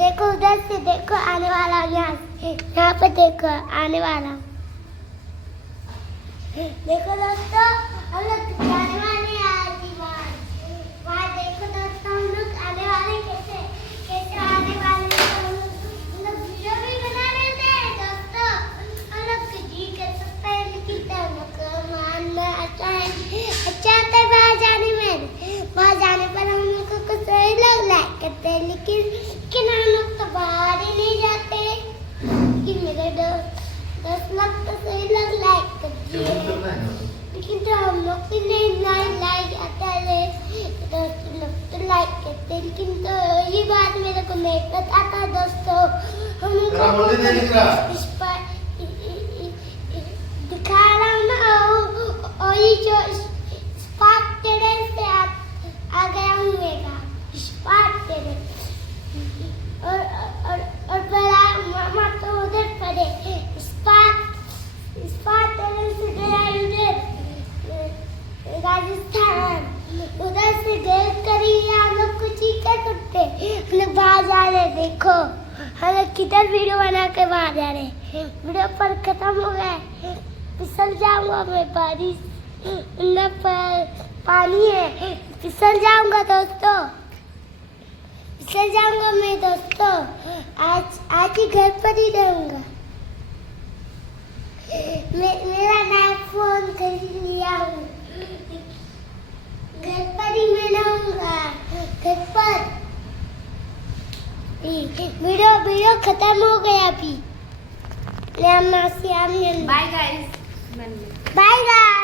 देखो उधर से देखो आने वाला हूँ, यहाँ पे देखो आने वाला हूँ। देखो दोस्तों हम लोग जाने वाले हैं आज ही वहाँ देखो दोस्तों हम लोग आने वाले कैसे कैसे आने वाले हैं। हम लोग वीडियो भी बना रहे थे दोस्तों। हम लोग जी कर सकते हैं लेकिन हम लोग को मानना अच्छा है, अच्छा आता है वहाँ जाने में। वहाँ जाने पर हम लोग को कुछ सही लोग लाइक करते हैं लेकिन हम लोग तो बाहर ही नहीं जाते। लेकिन मेरे दोस्त लोग तो सही लोग लाइक करते हैं लेकिन तो हम लोग भी नहीं लाइक आता है। दोस्त लोग तो लाइक करते हैं लेकिन तो ये बात मेरे को नहीं पता था दोस्तों। हम लोग दिखा रहा हूँ ना और ये जो स्पार्क टेरेस से आ गया हूँ मेरा स्पार्क टेरेस और बड़ा मामा तो उधर पड़े स्पार्क टेरेस से गया उधर राजस्थान। उधर से गए करी हम लोग कुछ ही कर सकते। हम लोग बाहर जा रहे देखो हम लोग किधर वीडियो बना के बाहर जा रहे। वीडियो पर खत्म हो गया, फिसल जाऊंगा मैं, बारिश पर पानी है, फिसल जाऊंगा दोस्तों, फिसल जाऊंगा मैं दोस्तों। आज ही घर पर ही रहूंगा। मेरा नया फोन खरीद लिया हूँ, घर पर ही मैं रहूंगा, घर पर। वीडियो खत्म हो गया अभी। Bye guys. Bye guys.